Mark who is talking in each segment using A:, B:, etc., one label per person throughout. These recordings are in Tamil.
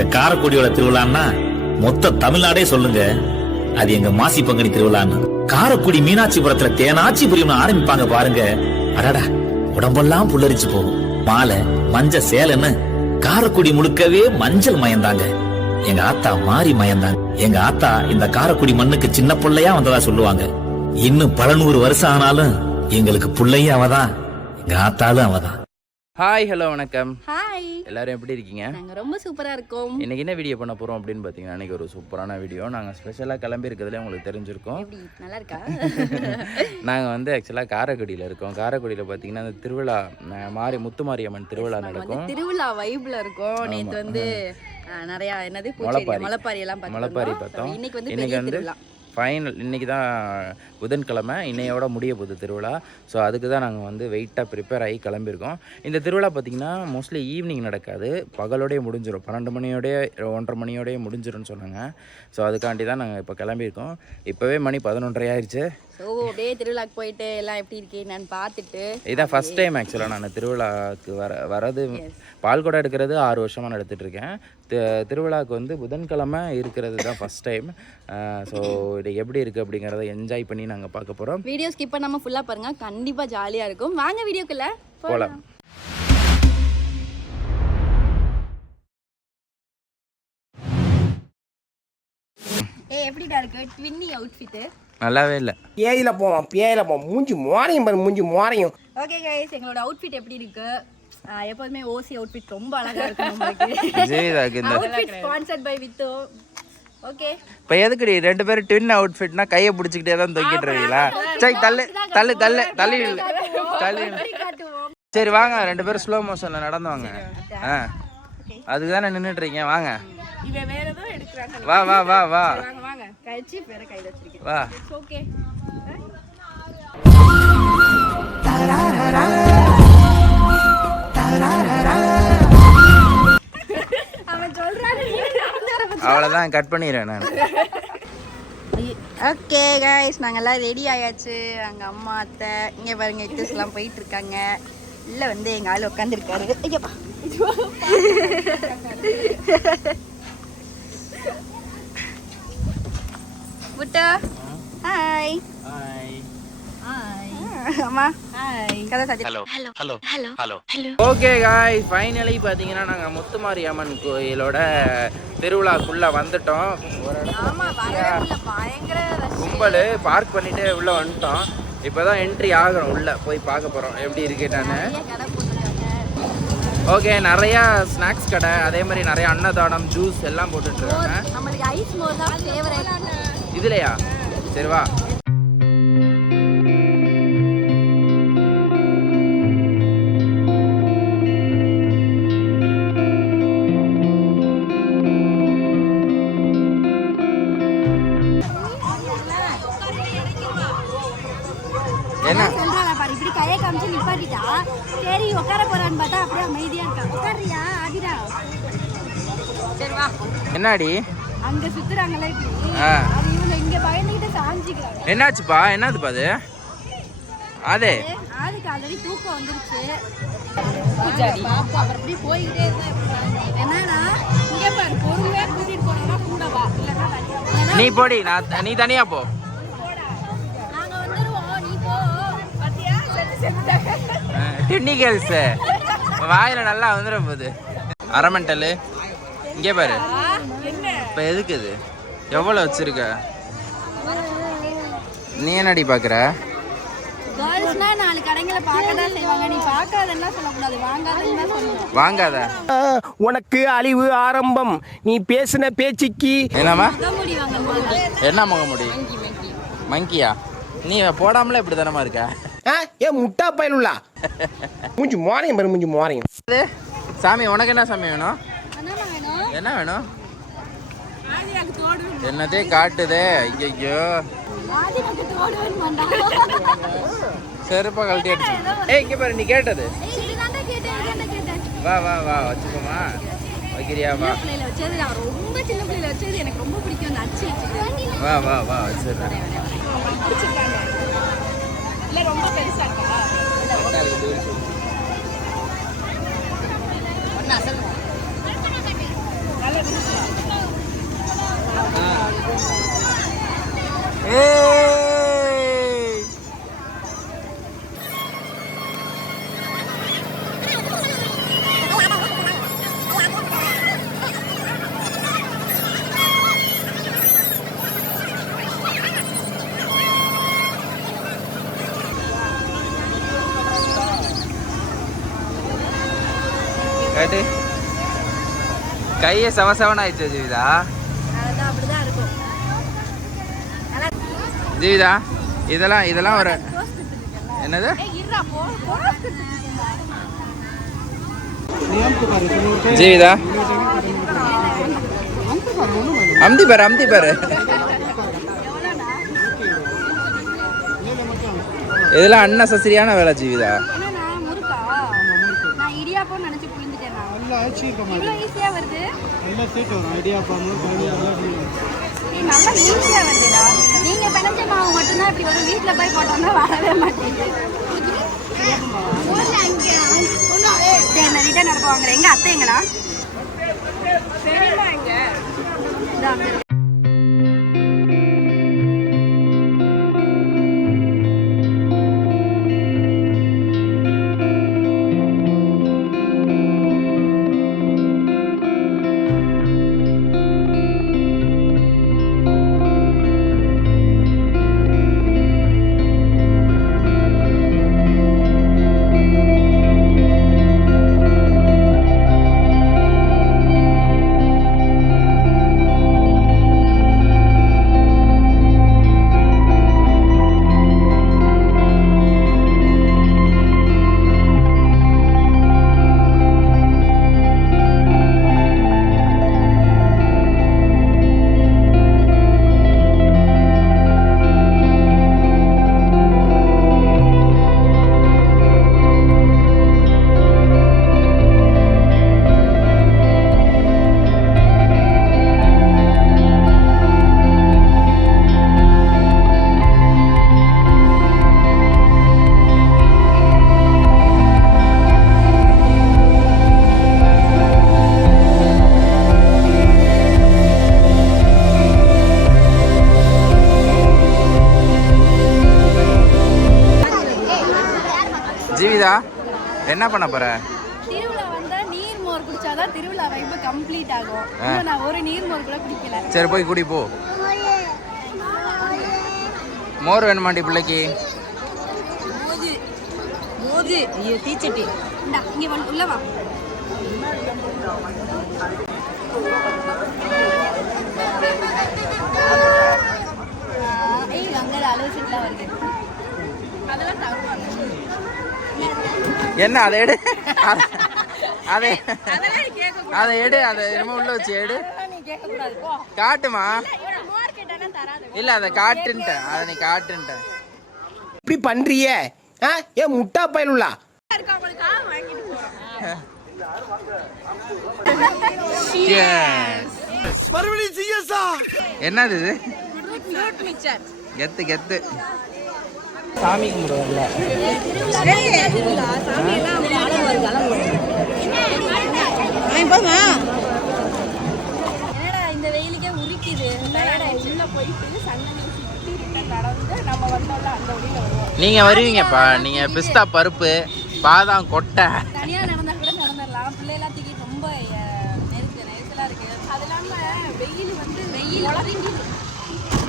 A: எங்க காரக்குடியோட திருவிழான்னா மொத்த தமிழ்நாடே சொல்லுங்க. அது எங்க மாசி பங்குனி திருவிழான்னு. காரக்குடி மீனாட்சிபுரத்துல தேனாச்சி புரியும் ஆரம்பிப்பாங்க பாருங்க. அடடா உடம்பெல்லாம் புல்லரிச்சு போகும். மாலை மஞ்ச சேலைன்னு காரக்குடி முழுக்கவே மஞ்சள் மயந்தாங்க. எங்க ஆத்தா மாறி மயந்தாங்க. எங்க ஆத்தா இந்த காரக்குடி மண்ணுக்கு சின்ன பிள்ளையா வந்ததா சொல்லுவாங்க. இன்னும் பல நூறு வருஷம் ஆனாலும் எங்களுக்கு பிள்ளையும் அவதான். எங்க ஆத்தாலும் அவதான்.
B: ஹாய் ஹலோ வணக்கம்.
C: ஹாய்
B: எல்லாரும் எப்படி இருக்கீங்க?
C: நாங்க ரொம்ப சூப்பரா இருக்கோம்.
B: இன்னைக்கு என்ன வீடியோ பண்ண போறோம் அப்படின்னு பார்த்தீங்கன்னா இன்னைக்கு ஒரு சூப்பரான வீடியோ நாங்கள் ஸ்பெஷலாக கிளம்பி இருக்கிறதுல உங்களுக்கு தெரிஞ்சிருக்கோம்.
C: நல்லா இருக்கா?
B: நாங்கள் வந்து ஆக்சுவலாக காரைக்குடியில் இருக்கோம். காரைக்குடியில் பார்த்தீங்கன்னா அந்த திருவிழா மாரி முத்துமாரியம்மன் திருவிழா
C: நாங்க வந்து
B: நடக்கும்.
C: திருவிழா வைப்ல இருக்கோம். நேத்து வந்து நிறைய என்னது
B: முளைப்பாரி.
C: மலைப்பாரி எல்லாம் வந்தோம்.
B: பார்த்தோம்.
C: இன்னைக்கு வந்து
B: இன்னைக்கு வந்து
C: திருவிழா.
B: ஃபைனல் இன்றைக்கி தான் புதன்கிழமை இன்னையோட முடிய போகுது திருவிழா. ஸோ அதுக்கு தான் நாங்கள் வந்து வெயிட்டாக ப்ரிப்பேர் ஆகி கிளம்பியிருக்கோம். இந்த திருவிழா பார்த்திங்கன்னா மோஸ்ட்லி ஈவினிங் நடக்காது. பகலோடய முடிஞ்சிடும் பன்னெண்டு மணியோடய ஒன்றரை மணியோடய முடிஞ்சிடும்னு சொன்னாங்க ஸோ அதுக்காண்டி தான் நாங்கள் இப்போ கிளம்பியிருக்கோம். இப்போவே மணி பதினொன்றரை ஆயிடுச்சு.
C: ஸோ அப்படியே திருவிழாக்கு போயிட்டு எல்லாம் எப்படி இருக்கு நான் பார்த்துட்டு
B: இதான் ஃபஸ்ட் டைம் ஆக்சுவலாக நான் திருவிழாவுக்கு வர வரது பால் குடம் எடுக்கிறது ஆறு வருஷமாக நடத்திட்டு இருக்கேன். திருவிழாவுக்கு வந்து புதன்கிழமை இருக்கிறது தான் ஃபஸ்ட் டைம் ஸோ இது எப்படி இருக்குது அப்படிங்கிறத என்ஜாய் பண்ணி நாங்கள் பார்க்க போகிறோம்
C: வீடியோ ஸ்கிப் பண்ணாம ஃபுல்லா பாருங்க. கண்டிப்பா ஜாலியா இருக்கும். வாங்க வீடியோக்குள்ள
B: போகலாம்
C: எப்படிடா இருக்கு? ட்வின்னி அவுட்ஃபிட்
B: நல்லாவே இல்லை.
D: பேயில போவான் பேயில போவான் மூஞ்சி மோரையும் பாரு மூஞ்சி மோரையும்.
C: ஓகே கைஸ் எங்களோட அவுட்ஃபிட் எப்படி இருக்கு? எப்போதுமே ஓசி அவுட்ஃபிட் ரொம்ப அழகா இருக்கும் உங்களுக்கு.
B: ஜீவிதாக்கு இந்த
C: அவுட்ஃபிட் ஸ்பான்சர்ட் பை வித்தோ ஓகே
B: இப்போ எதுக்குடி ரெண்டு பேரும் ட்வின் அவுட்ஃபிட்னா கையை பிடிச்சிக்கிட்டே தான் தூக்கிட்டு இருக்கீங்களா? சரி தள்ளு தள்ளு தள்ளு தள்ளி இழு. தள்ளி.
C: காட்டுவோம்.
B: சரி வாங்க ரெண்டு பேரும் ஸ்லோ மோஷனில் நடந்து வாங்க. ஆ. அதுக்கு தானே நின்றுட்டு இருக்கீங்க வாங்க.
C: இவன் வேற ஏதோ எடுக்கிறாங்க.
B: வா வா வா வா.
C: வாங்க வாங்க. கழிச்சு வேற கையில வச்சிருக்கேன்.
B: வா.
C: ஓகே அவன் சொல்றாரு
B: அவ்வளோதான் கட் பண்ணிடுறேன் நான்.
C: ஓகே கைஸ் நாங்கள் எல்லாம் ரெடி ஆயாச்சு. அங்கே அம்மா அத்தை இங்கே பாருங்க இட்டஸ் எல்லாம் போயிட்டு இருக்காங்க இல்லை வந்து எங்கள் ஆள் உட்காந்துருக்காரு ஐயப்பா. புட்டா ஹாய் அம்மா ஹாய்
B: ஓகே காய் ஃபைனலி பார்த்தீங்கன்னா நாங்கள் முத்துமாரி அம்மன் கோயிலோட திருவிழாக்குள்ளே வந்துட்டோம். கும்பல் பார்க் பண்ணிட்டு உள்ளே வந்துட்டோம். இப்போ தான் என்ட்ரி ஆகிறோம் உள்ளே. போய் பார்க்க போகிறோம் எப்படி இருக்கு நான்
C: நிறைய கடை போட்டிருக்காங்க.
B: ஓகே நிறையா ஸ்நாக்ஸ் கடை. அதே மாதிரி நிறைய அன்னதானம் ஜூஸ் எல்லாம் போட்டுட்டு இருக்காங்க.
C: நம்மளுக்கு ஐஸ் மோர் தான் ஃபேவரட்
B: இதுலையா? சரி வா. என்ன?
C: சொல்றாங்க பாரு. இப்படி கையை காமிச்சு நிப்பாட்டிட்டா சரி உட்கார போறான்னு பார்த்தா அப்படியே அமைதியா இருக்கா? உட்காரியா ஆதிரா? சரி வா.
B: என்னடி?
C: அங்க சுத்துறாங்கல்ல இப்படி.
B: என்னாச்சுப்பா? என்னதுப்பா அது? அதே
C: ஆதிக்கு ஆல்ரெடி தூக்கம் வந்துருச்சு. பாப்பா அப்புறம் அப்படியே போய்கிட்டே இருந்தா என்னன்னா இங்க பாரு பொறுமையா கூட்டிட்டு போனோம்னா கூட வா இல்லன்னா தனியா வா. ஏன்னா
B: நீ போடி நான் நீ தனியா போ.
C: நாங்க வந்துருவோம் நீ போ. பாத்தியா?
B: டின்னி கேர்ள்ஸ் வாயில நல்லா வந்துட போகுது அரமெண்டலு இங்கே பாரு. இப்போ எதுக்கு இது? எவ்வளோ வச்சிருக்க? நீ என்னடி பார்க்குற
C: கேர்ள்ஸ்னா நாலு கடைங்களை பார்க்க தான் செய்வாங்க. நீ பார்க்காதன்னா சொல்லக்கூடாது. வாங்காதன்னு தான் சொல்லணும்.
B: வாங்காத.
D: உனக்கு அழிவு ஆரம்பம். நீ பேசின பேச்சுக்கு
B: என்னம்மா?
C: முகமுடி வாங்க
B: என்ன முக முடி மங்கியா நீ போடாமலே இப்படி தானமா இருக்க?
D: ஆ, ஏன் முட்டா பயலுள்ளா. மூஞ்சி மோரையும் பாரு மூஞ்சி மோரையும்.
B: சாமி உனக்கு என்ன சாமி வேணும்? என்ன வேணும்? என்னதே காட்டுதே. ஐயோ செருப்பா கழட்டி அடிச்சு. ஏய் இங்க பாரு நீ கேட்டது. வா வா வா வச்சுக்கோமா. வைக்கிறியா வா.
C: சின்ன பிள்ளையில வச்சது நான் ரொம்ப சின்ன பிள்ளையில வச்சது எனக்கு ரொம்ப பிடிக்கும் அந்த அச்சு
B: வா வா வா வச்சிடுறேன்.
C: இல்ல ரொம்ப பெருசா இருக்கா
B: கையை செவ செவன் ஆயிடுச்சு ஜீவிதா? ஜீவிதா இதெல்லாம் இதெல்லாம் ஒரு என்னது? ஜீவிதா. அம்தி பாரு அம்தி பாரு. இதெல்லாம் அன்னசரியான வேலை ஜீவிதா.
C: இடியாப்பம் நினைச்சு புரிஞ்சுட்டேன் நான். இவ்வளோ ஈஸியா வருது. ஏய், நல்லா ஈஸியா வருதுடா. நீங்க பிணைஞ்ச மாவு மட்டும்தான் இப்படி வரும் வீட்ல போய் போட்டோம்னா வரவே மாட்டேங்குது. வாங்குறேன். எங்க அத்தை எங்கடா? பெரியம்மா எங்க?
B: என்ன பண்ண போற?
C: திருவிழா வந்தா நீர் மோர் குடிச்சாதான் திருவிழா வைப்பு கம்ப்ளீட் ஆகும். இன்னும் நான் ஒரு நீர் மோர் கூட குடிக்கல.
B: சரி போய் குடி போ. மோர் வேணுமாண்டி பிள்ளைக்கு?
C: மோது. மோது. ஐயோ தீச்சட்டி இந்தா இங்க வந்து உள்ள வா ஆ, ஏய் அங்க அளவு செட்லாம் வருது அதெல்லாம் தருவாங்க
B: என்ன அதை எடு. அத- அதை எடு அதை என்னமோ உள்ள வச்சு எடு.
C: கூடாது நீ கேட்க கூடாது போ.
B: காட்டுமா? இல்ல அதை காட்டுன்ட்டேன். அதை நீ காட்டுன்ட்டேன்.
D: இப்படி பண்றியே? ஆ ஏன் முட்டா பயலுள்ளா
C: இருக்கவங்களுக்கா வாங்கிட்டு போறோம்
B: Cheers. என்னது இது? கெத்து கெத்து. சாமி கும்பிடுவார்ல.
C: என்னடா இந்த வெயிலுக்கே உரிக்குது? டயர்ட் ஆயிடுச்சு உள்ள போயிட்டு சன்னதி சுத்தி ரிட்டன் நடந்து நம்ம வந்தோம்ல அந்த வழியில வருவோம்.
B: நீங்க வருவீங்கப்பா. நீங்க பிஸ்தா பருப்பு பாதாம் கொட்டை.
C: தனியா நடந்தா கூட நடந்துடலாம் தூக்கிட்டு ரொம்ப நெருக்க நெரிசலா இருக்கு. அது இல்லாம வெயில் வந்து வெயில்.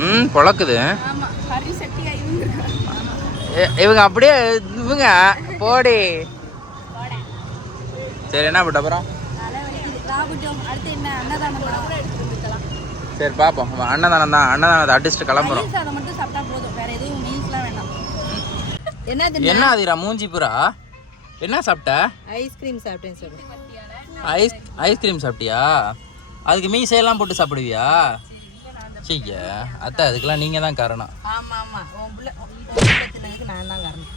B: ம் பொழக்குது.
C: ஆமா கறி சட்டி இவங்க
B: இ- இவங்க அப்படியே இவங்க போடி. சரி என்ன பண்ண அப்புறம்
C: அன்னதானம்
B: சரி பார்ப்போம் அன்னதானம் தான் அன்னதானத்தை அடிச்சுட்டு கிளம்புறோம். என்ன அதிரா மூஞ்சி புறா? என்ன சாப்பிட்ட?
C: ஐஸ்கிரீம் சாப்பிட்டேன்
B: ஐஸ் ஐஸ்கிரீம் சாப்பிட்டியா? அதுக்கு மீசையெல்லாம் போட்டு சாப்பிடுவியா? செய்ய அத்தை அதுக்கெல்லாம் நீங்கள் தான் காரணம்.
C: ஆமா ஆமா. தின்னதுக்கு நான் தான் காரணம்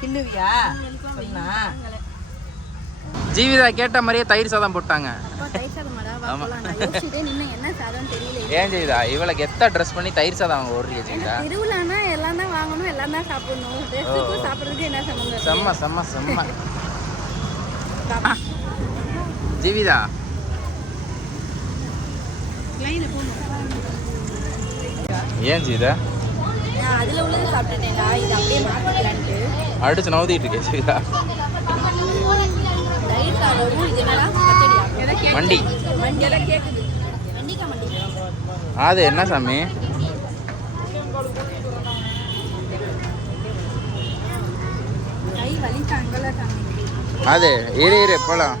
C: தின்னுவியா? சொன்னா.
B: ஜீவிதா கேட்ட மாதிரியே தயிர் சாதம் போட்டாங்க. ஏன் ஜீவிதா? இவளுக்கு எத்த ட்ரெஸ் பண்ணி தயிர் சாதம் அவங்க ஓடுறீங்க ஜீவிதா?
C: திருவிழானா எல்லாம் தான் வாங்கணும் எல்லாம் தான் சாப்பிடணும். ட்ரெஸ்ஸுக்கும் சாப்பிட்றதுக்கு என்ன சம்மந்தம்
B: செம்ம செம்ம செம்ம. ஜீவிதா.
C: லைனில் போகணும்
B: ஏன்
C: நான் அதில் உள்ளது சாப்பிட்டுட்டேன்டா இது அப்படியே மாற்றிக்கலான்ட்டு
B: அடிச்சு நவுதிட்டு இருக்கே ஜீவிதா
C: தயிர் சாதமும் இது என்னடா? பச்சடியா
B: வண்டி அது என்ன சாமி? அது இரு இரு போலாம்.